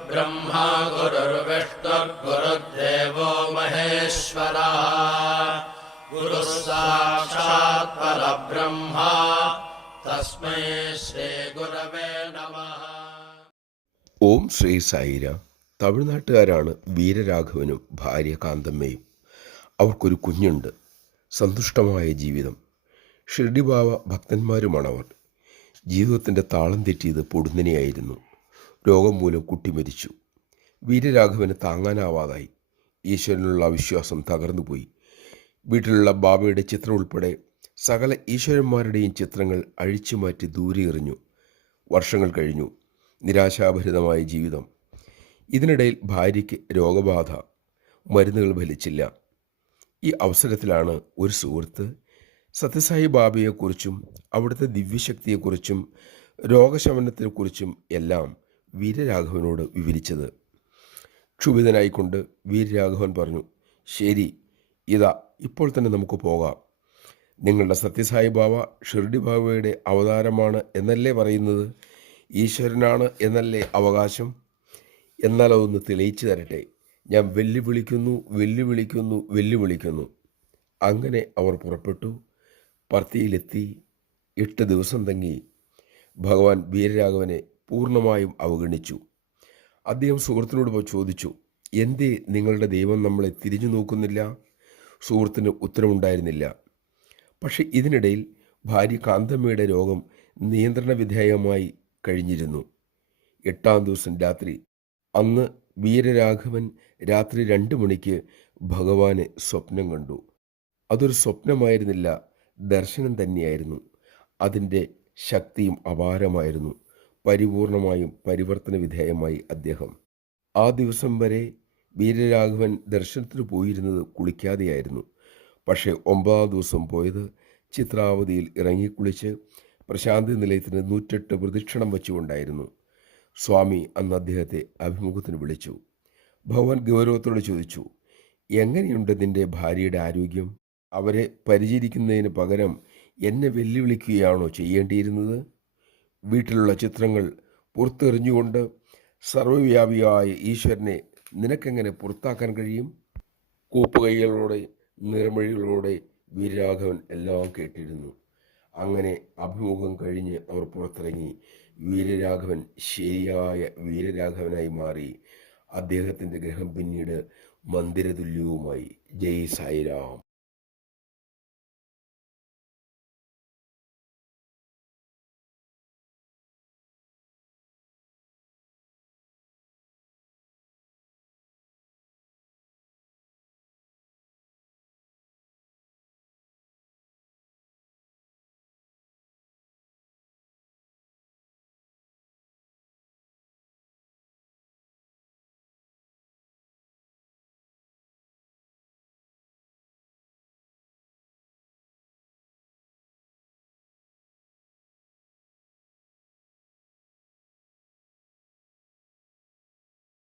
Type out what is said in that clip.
गुरुर्ब्रह्मा गुरुर्विष्णुर्गुरुर्देवो महेश्वरः गुरुः साक्षात् परब्रह्म तस्मै ശ്രീഗുരവേ നമഃ. ഓം ശ്രീ സായിരാം. തമിഴ്നാട്ടുകാരാണ് വീരരാഘവനും ഭാര്യ കാന്തമ്മയും. അവർക്കൊരു കുഞ്ഞുണ്ട്. സന്തുഷ്ടമായ ജീവിതം. ഷിർഡി ബാബ ഭക്തന്മാരുമാണവർ. ജീവിതത്തിൻ്റെ താളം തെറ്റിയത് പൊടുന്നനെയായിരുന്നു. രോഗം മൂലം കുട്ടി മരിച്ചു. വീരരാഘവന് താങ്ങാനാവാതായി. ഈശ്വരനുള്ള വിശ്വാസം തകർന്നുപോയി. വീട്ടിലുള്ള ബാബയുടെ ചിത്രം ഉൾപ്പെടെ സകല ഈശ്വരന്മാരുടെയും ചിത്രങ്ങൾ അഴിച്ചുമാറ്റി ദൂരെ എറിഞ്ഞു. വർഷങ്ങൾ കഴിഞ്ഞു. നിരാശാഭരിതമായ ജീവിതം. ഇതിനിടയിൽ ഭാര്യയ്ക്ക് രോഗബാധ. മരുന്നുകൾ ഫലിച്ചില്ല. ഈ അവസരത്തിലാണ് ഒരു സുഹൃത്ത് സത്യസായി ബാബയെക്കുറിച്ചും അവിടുത്തെ ദിവ്യശക്തിയെക്കുറിച്ചും രോഗശമനത്തെക്കുറിച്ചും എല്ലാം വീരരാഘവനോട് വിവരിച്ചത്. ക്ഷുഭിതനായിക്കൊണ്ട് വീരരാഘവൻ പറഞ്ഞു, ശരി, ഇതാ ഇപ്പോൾ തന്നെ നമുക്ക് പോകാം. നിങ്ങളുടെ സത്യസായി ബാബ ഷിർഡി ബാബയുടെ അവതാരമാണ് എന്നല്ലേ പറയുന്നത്? ഈശ്വരനാണ് എന്നല്ലേ അവകാശം? എന്നാൽ അതൊന്ന് തെളിയിച്ചു തരട്ടെ. ഞാൻ വെല്ലുവിളിക്കുന്നു. അങ്ങനെ അവർ പുറപ്പെട്ടു. പർത്തിയിലെത്തി 8 ദിവസം തങ്ങി. ഭഗവാൻ വീരരാഘവനെ പൂർണ്ണമായും അവഗണിച്ചു. അദ്ദേഹം സുഹൃത്തിനോട് ചോദിച്ചു, എന്തേ നിങ്ങളുടെ ദൈവം നമ്മളെ തിരിഞ്ഞു നോക്കുന്നില്ല? സുഹൃത്തിന് ഉത്തരമുണ്ടായിരുന്നില്ല. പക്ഷെ ഇതിനിടയിൽ ഭാര്യ കാന്തമ്മയുടെ രോഗം നിയന്ത്രണ വിധേയമായി കഴിഞ്ഞിരുന്നു. 8-ാം ദിവസം രാത്രി. അന്ന് വീരരാഘവൻ രാത്രി 2 മണിക്ക് ഭഗവാനെ സ്വപ്നം കണ്ടു. അതൊരു സ്വപ്നമായിരുന്നില്ല, ദർശനം തന്നെയായിരുന്നു. അതിൻ്റെ ശക്തിയും അപാരമായിരുന്നു. പരിപൂർണമായും പരിവർത്തന വിധേയമായി അദ്ദേഹം. ആ ദിവസം വരെ വീരരാഘവൻ ദർശനത്തിന് പോയിരുന്നത് കുളിക്കാതെയായിരുന്നു. പക്ഷേ 9-ാം ദിവസം പോയത് ചിത്രാവതിയിൽ ഇറങ്ങിക്കുളിച്ച് പ്രശാന്തി നിലയത്തിന് 108 പ്രദക്ഷിണം വച്ചുകൊണ്ടായിരുന്നു. സ്വാമി അന്ന് അദ്ദേഹത്തെ അഭിമുഖത്തിന് വിളിച്ചു. ഭഗവാൻ ഗൗരവത്തോട് ചോദിച്ചു, എങ്ങനെയുണ്ട് നിന്റെ ഭാര്യയുടെ ആരോഗ്യം? അവരെ പരിചരിക്കുന്നതിന് പകരം എന്നെ വെല്ലുവിളിക്കുകയാണോ ചെയ്യേണ്ടിയിരുന്നത്? വീട്ടിലുള്ള ചിത്രങ്ങൾ പുറത്തെറിഞ്ഞുകൊണ്ട് സർവ്വവ്യാപിയായ ഈശ്വരനെ നിനക്കെങ്ങനെ പുറത്താക്കാൻ കഴിയും? കൂപ്പുകൈകളോടെ നിറമൊഴികളോടെ വീരരാഘവൻ എല്ലാം കേട്ടിരുന്നു. അങ്ങനെ അഭിമുഖം കഴിഞ്ഞ് അവർ പുറത്തിറങ്ങി. വീരരാഘവൻ ശരിയായ വീരരാഘവനായി മാറി. അദ്ദേഹത്തിൻ്റെ ഗ്രഹം പിന്നീട് മന്ദിരതുല്യവുമായി. ജയ് സായിരാം.